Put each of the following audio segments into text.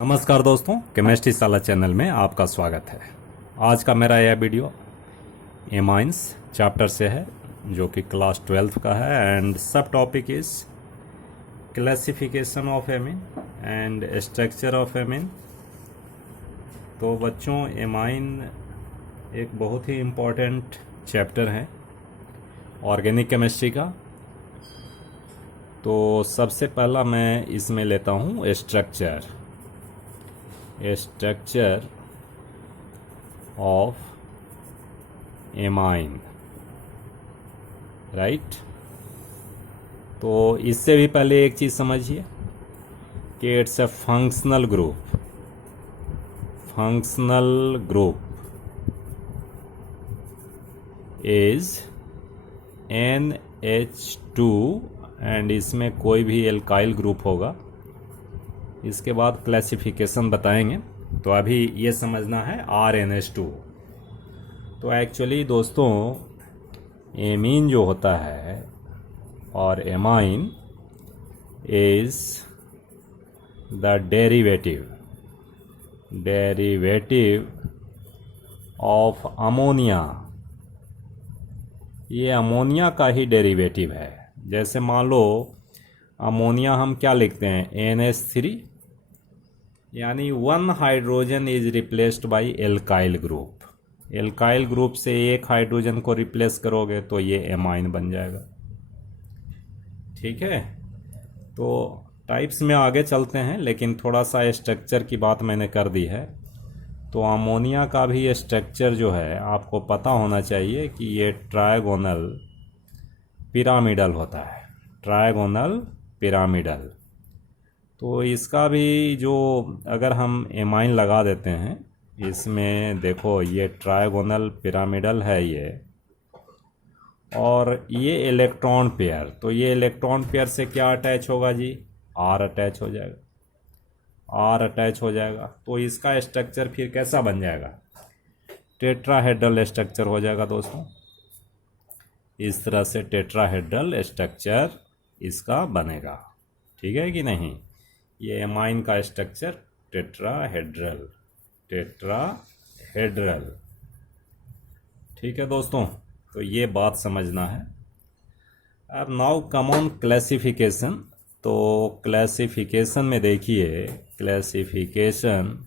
नमस्कार दोस्तों, केमिस्ट्री साला चैनल में आपका स्वागत है। आज का मेरा यह वीडियो एमाइंस चैप्टर से है, जो कि क्लास 12 का है। एंड सब topic is classification of amine and structure of amine. तो बच्चों, एमाइन एक बहुत ही इम्पोर्टेंट चैप्टर है ऑर्गेनिक केमिस्ट्री का। तो सबसे पहला मैं इसमें लेता हूँ स्ट्रक्चर of amine, राइट। तो इससे भी पहले एक चीज़ समझिए कि it's a functional group is NH2 and इसमें कोई भी एल्काइल ग्रुप होगा। इसके बाद क्लासिफिकेशन बताएंगे। तो अभी ये समझना है RNH2। तो एक्चुअली दोस्तों, एमीन जो होता है और amine is the derivative of ammonia. ये अमोनिया का ही डेरिवेटिव है। जैसे मान लो अमोनिया हम क्या लिखते हैं, NH3, यानी one hydrogen is replaced by alkyl group. Alkyl group से एक हाइड्रोजन को रिप्लेस करोगे तो ये एमाइन बन जाएगा। ठीक है, तो टाइप्स में आगे चलते हैं, लेकिन थोड़ा सा स्ट्रक्चर की बात मैंने कर दी है। तो अमोनिया का भी स्ट्रक्चर जो है आपको पता होना चाहिए कि ये ट्रायगोनल पिरामिडल होता है। Trigonal pyramidal. तो इसका भी जो अगर हम एमाइन लगा देते हैं, इसमें देखो ये ट्रायगोनल पिरामिडल है ये, और ये इलेक्ट्रॉन पेयर। तो ये इलेक्ट्रॉन पेयर से क्या अटैच होगा जी, R अटैच हो जाएगा। तो इसका स्ट्रक्चर फिर कैसा बन जाएगा, टेट्राहेड्रल स्ट्रक्चर हो जाएगा दोस्तों। इस तरह से टेट्राहेड्रल स्ट्रक्चर इसका बनेगा। ठीक है कि नहीं। ये एमाइन का स्ट्रक्चर टेट्राहेड्रल। ठीक है दोस्तों, तो ये बात समझना है। अब नाउ कम ऑन क्लासिफिकेशन। तो क्लासिफिकेशन में देखिए, क्लासिफिकेशन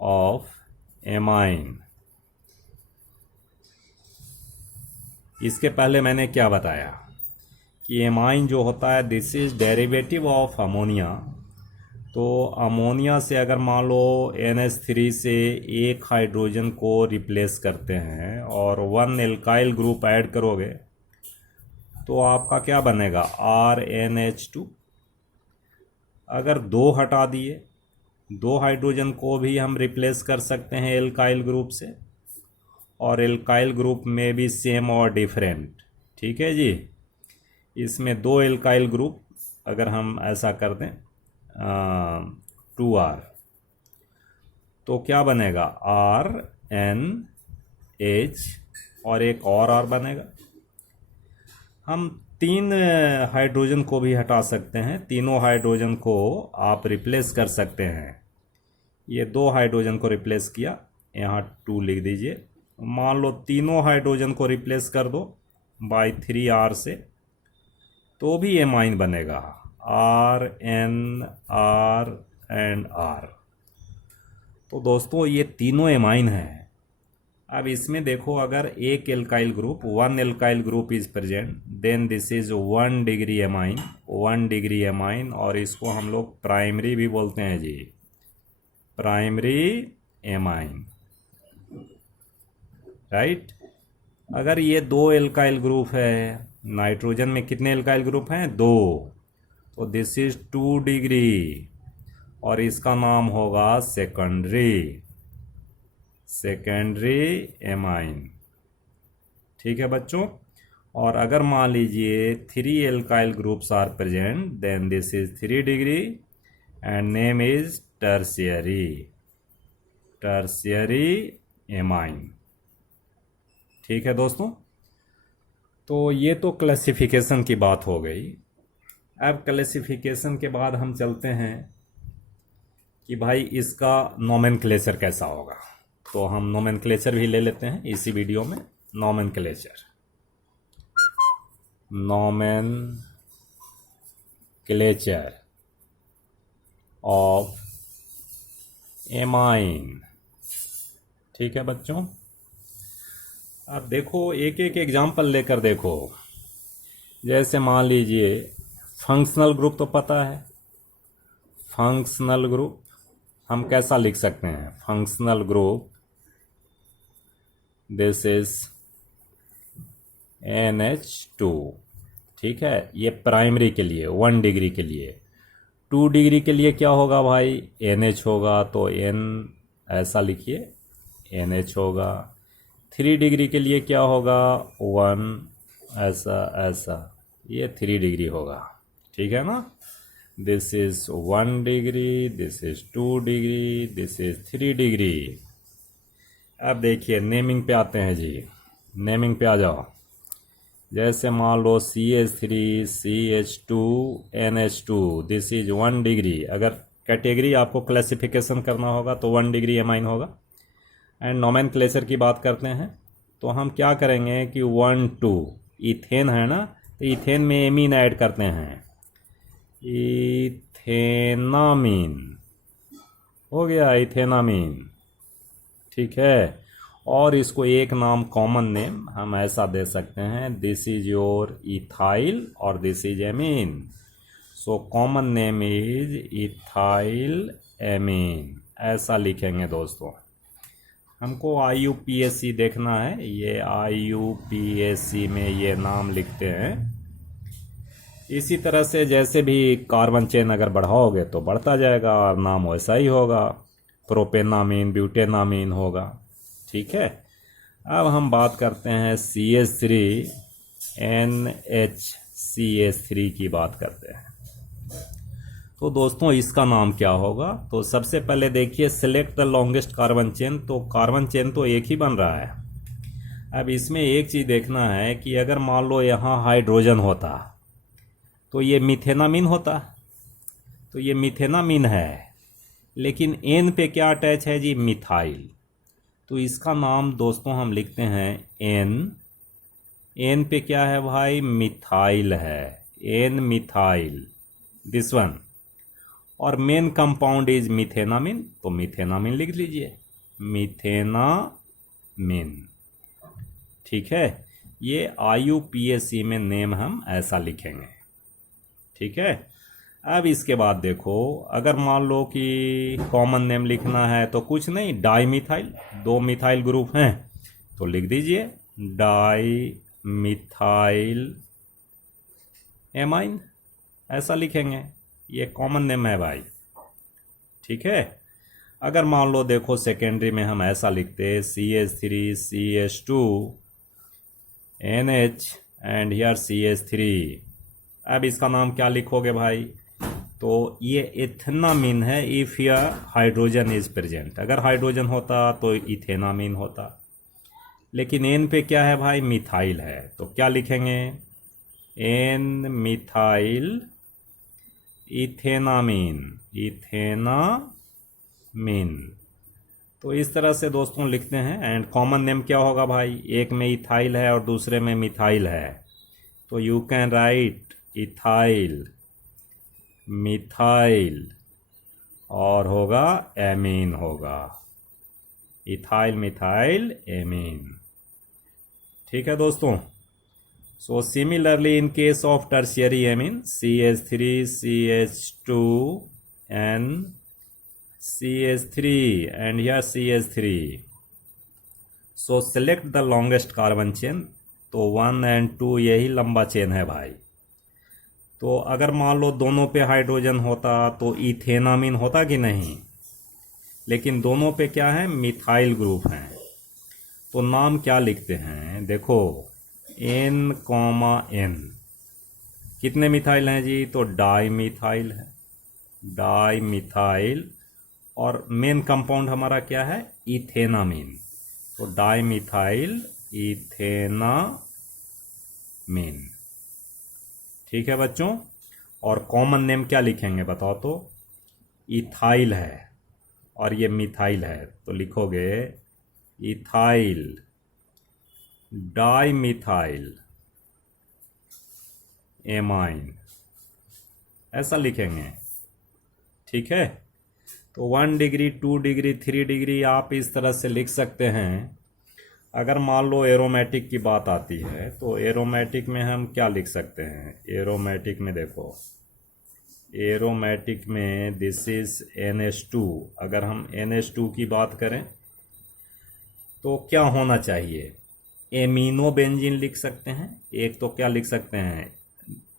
ऑफ एमाइन। इसके पहले मैंने क्या बताया कि एमाइन जो होता है, this is derivative of ammonia. तो अमोनिया से अगर मान लो NH3 से एक हाइड्रोजन को रिप्लेस करते हैं और वन एल्काइल ग्रुप ऐड करोगे तो आपका क्या बनेगा, RNH2। अगर दो हटा दिए, दो हाइड्रोजन को भी हम रिप्लेस कर सकते हैं एल्काइल ग्रुप से, और एल्काइल ग्रुप में भी सेम और डिफरेंट। ठीक है जी। इसमें दो एल्काइल ग्रुप अगर हम ऐसा कर दें 2R, तो क्या बनेगा, RNH और एक और R बनेगा। हम तीन हाइड्रोजन को भी हटा सकते हैं, तीनों हाइड्रोजन को आप रिप्लेस कर सकते हैं। ये दो हाइड्रोजन को रिप्लेस किया, यहाँ 2 लिख दीजिए। मान लो तीनों हाइड्रोजन को रिप्लेस कर दो बाय 3R से, तो भी एमाइन बनेगा, RN R एंड R। तो दोस्तों ये तीनों एमाइन हैं। अब इसमें देखो, अगर एक alkyl group, one alkyl group is present, then this is 1 degree amine. और इसको हम लोग प्राइमरी भी बोलते हैं जी, प्राइमरी एमाइन, राइट। अगर ये दो एल्काइल ग्रुप है, नाइट्रोजन में कितने एल्काइल ग्रुप हैं, 2, तो दिस इज 2 डिग्री, और इसका नाम होगा सेकेंडरी एमाइन। ठीक है बच्चों। और अगर मान लीजिए 3 alkyl groups are present, then this is 3 degree and name is tertiary amine. ठीक है दोस्तों। तो ये तो क्लासिफिकेशन की बात हो गई। अब क्लासिफिकेशन के बाद हम चलते हैं कि भाई इसका नोमेनक्लेचर कैसा होगा। तो हम नोमेनक्लेचर भी ले लेते हैं इसी वीडियो में। Nomenclature of amine. ठीक है बच्चों, अब देखो एक एक एग्जाम्पल लेकर देखो। जैसे मान लीजिए फंक्शनल ग्रुप तो पता है, फंक्शनल ग्रुप हम कैसा लिख सकते हैं। Functional group this is NH2। ठीक है, ये प्राइमरी के लिए 1 डिग्री के लिए। 2 डिग्री के लिए क्या होगा भाई, NH होगा, तो N ऐसा लिखिए, NH होगा। 3 डिग्री के लिए क्या होगा, 1 ऐसा ऐसा, ये 3 डिग्री होगा। ठीक है ना, this is 1 degree, this is 2 degree, this is 3 degree. अब देखिए नेमिंग पे आते हैं जी, नेमिंग पे आ जाओ। जैसे मान लो CH3 CH2 NH2, this is 1 degree. अगर कैटेगरी आपको क्लासिफिकेशन करना होगा तो 1 डिग्री एमाइन होगा। एंड नोमेनक्लेचर की बात करते हैं तो हम क्या करेंगे कि 1 2 इथेन है ना, तो इथेन में एमीन ऐड करते हैं, इथेनामीन हो गया, इथेनामीन। ठीक है, और इसको एक नाम कॉमन नेम हम ऐसा दे सकते हैं, दिस इज योर इथाइल और this is amine. So common name is ethyl amine, ऐसा लिखेंगे दोस्तों। हमको IUPAC देखना है, ये IUPAC में ये नाम लिखते हैं। इसी तरह से जैसे भी कार्बन चेन अगर बढ़ाओगे तो बढ़ता जाएगा और नाम वैसा ही होगा, प्रोपेनामीन ब्यूटेनामीन होगा। ठीक है, अब हम बात करते हैं CH3 NHCH3 की बात करते हैं। तो दोस्तों इसका नाम क्या होगा, तो सबसे पहले देखिए select the longest carbon chain. तो कार्बन चेन तो एक ही बन रहा है। अब इसमें एक चीज़ देखना है कि अगर मान लो यहाँ हाइड्रोजन होता तो ये मिथेनामीन होता, तो ये मिथेनामीन है, लेकिन N पे क्या अटैच है जी, मिथाइल। तो इसका नाम दोस्तों हम लिखते हैं N पे क्या है भाई, मिथाइल है, N मिथाइल, दिस वन। और मेन कंपाउंड इज मिथेनामीन, तो मिथेनामीन लिख लीजिए, मिथेनामीन। ठीक है, ये IUPAC में नेम हम ऐसा लिखेंगे। ठीक है, अब इसके बाद देखो अगर मान लो कि कॉमन नेम लिखना है तो कुछ नहीं, डाई मिथाइल, 2 मिथाइल ग्रुप हैं तो लिख दीजिए डाई मिथाइल एमाइन, ऐसा लिखेंगे। ये कॉमन नेम है भाई। ठीक है, अगर मान लो देखो सेकेंडरी में हम ऐसा लिखते CH3 CH2 NH and here CH3। अब इसका नाम क्या लिखोगे भाई, तो ये इथेनामीन है इफ या हाइड्रोजन इज प्रेजेंट। अगर हाइड्रोजन होता तो इथेनामीन होता, लेकिन N पे क्या है भाई, मिथाइल है, तो क्या लिखेंगे, N मिथाइल इथेनामीन, इथेनामीन। तो इस तरह से दोस्तों लिखते हैं। एंड कॉमन नेम क्या होगा भाई, एक में इथाइल है और दूसरे में मिथाइल है, तो you can write ethyl methyl और होगा एमीन होगा, इथाइल मिथाइल एमीन। ठीक है दोस्तों, so similarly in case of tertiary amine CH3 CH2 and CH3 and here CH3, so select the longest carbon chain। तो 1 and 2 यही लंबा चेन है भाई। तो अगर मान लो दोनों पे हाइड्रोजन होता तो इथेनामीन होता कि नहीं, लेकिन दोनों पे क्या है, मिथाइल ग्रुप हैं। तो नाम क्या लिखते हैं, देखो N, N कितने मिथाइल हैं जी, तो डाई मिथाइल है, डाई मिथाइल। और मेन कंपाउंड हमारा क्या है, इथेनामीन, तो डाई मिथाइल इथेनामीन। ठीक है बच्चों, और कॉमन नेम क्या लिखेंगे बताओ, तो इथाइल है, और ये मिथाइल है, तो लिखोगे इथाइल डाइमिथाइल एमाइन, ऐसा लिखेंगे। ठीक है, तो 1 डिग्री 2 डिग्री 3 डिग्री आप इस तरह से लिख सकते हैं। अगर मान लो एरोमेटिक की बात आती है तो एरोमेटिक में हम क्या लिख सकते हैं? एरोमेटिक में देखो, एरोमेटिक में दिस इज NH2। अगर हम NH2 की बात करें तो क्या होना चाहिए? एमिनो बेंजीन लिख सकते हैं। एक तो क्या लिख सकते हैं,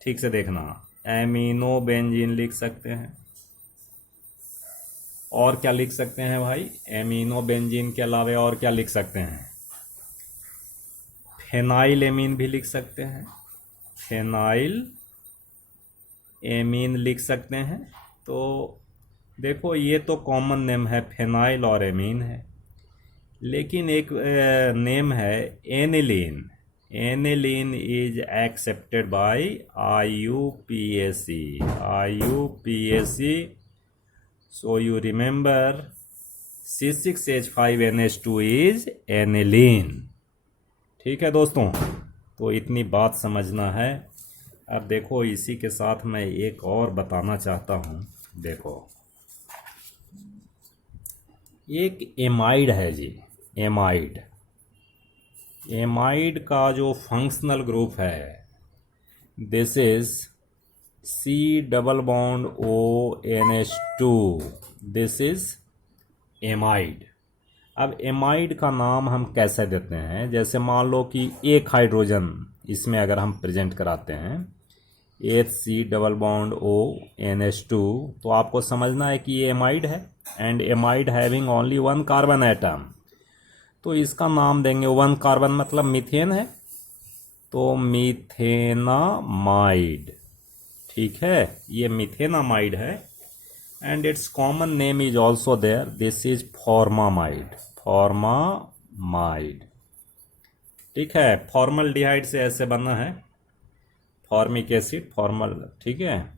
ठीक से देखना, एमिनो बेंजीन लिख सकते हैं। और क्या लिख सकते हैं भाई? एमिनो बेंजीन के अलावा और क्या लिख सकते हैं? फेनाइल एमीन भी लिख सकते हैं, फेनाइल एमीन लिख सकते हैं। तो देखो ये तो कॉमन नेम है, फेनाइल और एमीन है। लेकिन एक नेम है aniline. Aniline is accepted by IUPAC। IUPAC, so you remember C6H5NH2 is aniline। ठीक है दोस्तों, तो इतनी बात समझना है। अब देखो इसी के साथ मैं एक और बताना चाहता हूँ। देखो एक एमाइड है जी, एमाइड। एमाइड का जो फंक्शनल ग्रुप है this is C++ONH2, this is amide. अब एमाइड का नाम हम कैसे देते हैं? जैसे मान लो कि एक हाइड्रोजन इसमें अगर हम प्रेजेंट कराते हैं HC++ONH2, तो आपको समझना है कि ये एमाइड है and amide having only 1 carbon atom. तो इसका नाम देंगे, 1 कार्बन मतलब मीथेन है, तो मीथेनामाइड। ठीक है, ये मीथेनामाइड है and its common name is also there, this is formamide. Formamide, ठीक है, फॉर्मल्डिहाइड से ऐसे बना है, फॉर्मिक एसिड, फॉर्मल। ठीक है,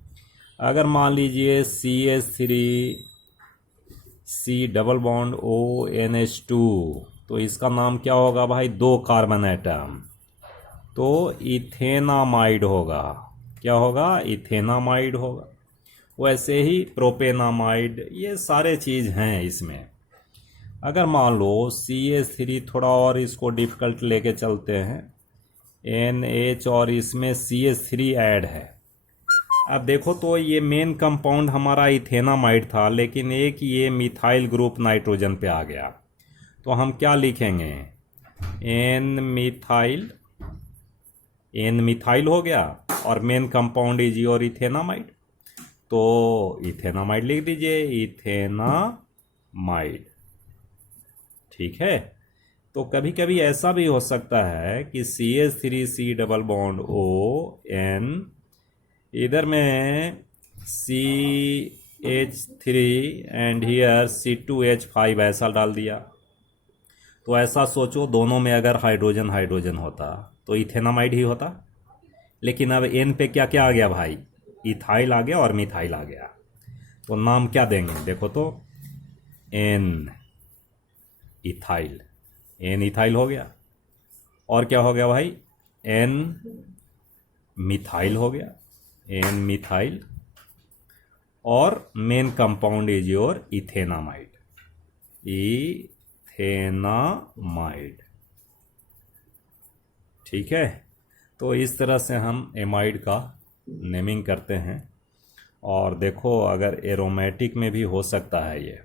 अगर मान लीजिए CH3C++ONH2, तो इसका नाम क्या होगा भाई? 2 कार्बन एटम, तो इथेनामाइड होगा। क्या होगा? इथेनामाइड होगा। वैसे ही प्रोपेनामाइड, ये सारे चीज़ हैं इसमें। अगर मान लो CH3, थोड़ा और इसको डिफ़िकल्ट लेके चलते हैं, NH और इसमें CH3 ऐड है। अब देखो तो ये मेन कंपाउंड हमारा इथेनामाइड था, लेकिन एक ये मिथाइल ग्रुप नाइट्रोजन पे आ गया, तो हम क्या लिखेंगे? N मिथाइल हो गया और main compound is your ethanamide, तो इथेनामाइड लिख दीजिए, इथेनामाइड। ठीक है, तो कभी कभी ऐसा भी हो सकता है कि CH3C++ON, इधर में CH3 एंड हियर C2H5 ऐसा डाल दिया। तो ऐसा सोचो, दोनों में अगर हाइड्रोजन हाइड्रोजन होता तो इथेनामाइड ही होता। लेकिन अब N पे क्या क्या आ गया भाई? इथाइल आ गया और मिथाइल आ गया। तो नाम क्या देंगे? देखो तो N इथाइल, N इथाइल हो गया। और क्या हो गया भाई? N मिथाइल हो गया, N मिथाइल। और main compound is your ethanamide, ethanamide. ठीक है, तो इस तरह से हम एमाइड का नेमिंग करते हैं। और देखो अगर एरोमेटिक में भी हो सकता है ये,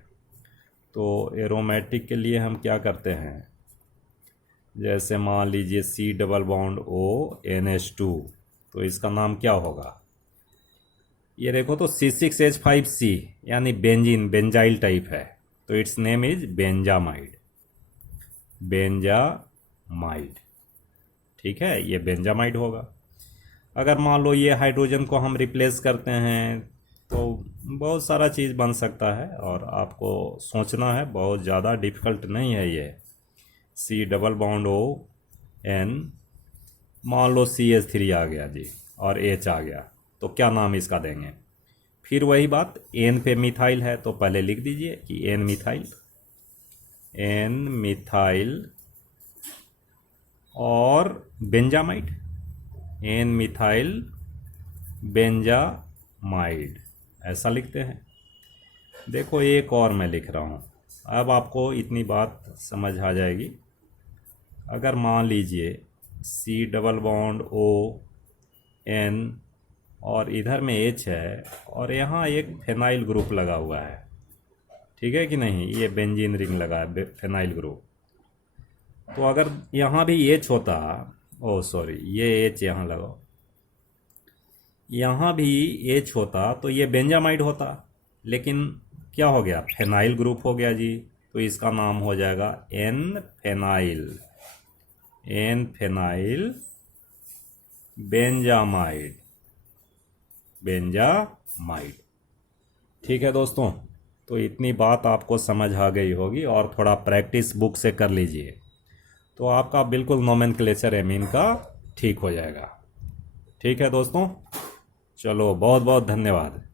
तो एरोमेटिक के लिए हम क्या करते हैं? जैसे मान लीजिए C++ONH2, तो इसका नाम क्या होगा? ये देखो तो C6H5C यानी बेंजीन, बेंजाइल टाइप है, तो it's name is benzamide, benzamide. ठीक है, ये बेंजामाइड होगा। अगर मान लो ये हाइड्रोजन को हम रिप्लेस करते हैं तो बहुत सारा चीज़ बन सकता है, और आपको सोचना है, बहुत ज़्यादा डिफ़िकल्ट नहीं है ये। C++ON, मान लो CH3 आ गया जी और H आ गया, तो क्या नाम इसका देंगे? फिर वही बात, एन पे मिथाइल है तो पहले लिख दीजिए कि एन मिथाइल और बेंजामाइड, एन मिथाइल बेंजामाइड, ऐसा लिखते हैं। देखो एक और मैं लिख रहा हूँ, अब आपको इतनी बात समझ आ जाएगी। अगर मान लीजिए C double bond O N और इधर में H है और यहाँ एक फेनाइल ग्रुप लगा हुआ है, ठीक है कि नहीं, ये बेंजीन रिंग लगा है फेनाइल ग्रुप। तो अगर यहाँ भी H होता, ओ सॉरी ये H यहाँ लगाओ, यहाँ भी H होता तो ये बेंजामाइड होता, लेकिन क्या हो गया, फेनाइल ग्रुप हो गया जी। तो इसका नाम हो जाएगा एन फेनाइल बेंजामाइड। ठीक है दोस्तों, तो इतनी बात आपको समझ आ गई होगी और थोड़ा प्रैक्टिस बुक से कर लीजिए तो आपका बिल्कुल नोमेनक्लेचर एमीन का ठीक हो जाएगा। ठीक है दोस्तों, चलो बहुत बहुत धन्यवाद।